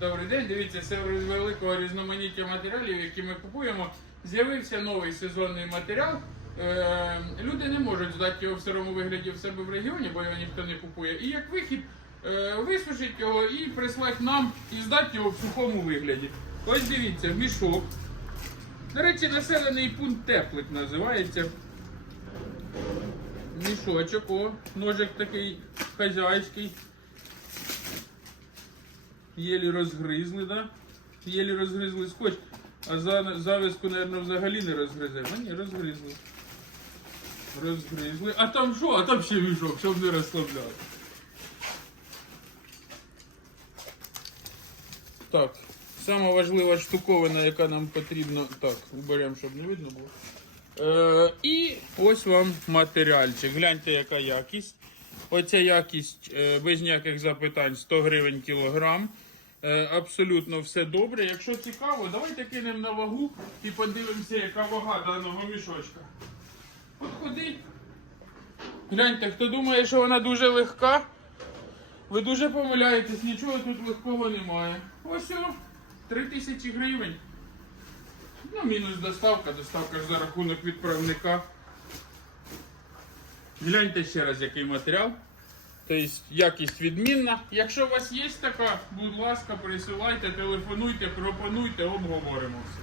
Добрий день, дивіться, з великого різноманіття матеріалів, які ми купуємо. З'явився новий сезонний матеріал. Е, люди не можуть здати його в сирому вигляді в себе в регіоні, бо його ніхто не купує. І як вихід е, висушить його і прислати нам і здати його в сухому вигляді. Ось дивіться, мішок. До речі, населений пункт теплик називається. Мішочок, о, ножик такий хазяйський. Єлі розгризли, да? Єлі розгризли скотч, а за, завязку, мабуть, взагалі не розгриземо. А ні, розгризли. Розгризли. А там що? А там ще мішок, щоб не розслабляти. Так, сама важлива штуковина, яка нам потрібна. Так, уберемо, щоб не видно було. Е, і ось вам матеріальчик. Гляньте, яка якість. Оця якість е, без ніяких запитань 100 гривень кілограм. Е, абсолютно все добре. Якщо цікаво, давайте кинемо на вагу і подивимося, яка вага даного мішочка. От ходи. Гляньте, хто думає, що вона дуже легка, ви дуже помиляєтесь, нічого тут легкого немає. Ось о, 3 тисячі гривень. Ну, мінус доставка, доставка ж за рахунок відправника. Гляньте ще раз, який матеріал. Тобто якість відмінна. Якщо у вас є така, будь ласка, присилайте, телефонуйте, пропонуйте, обговоримо все.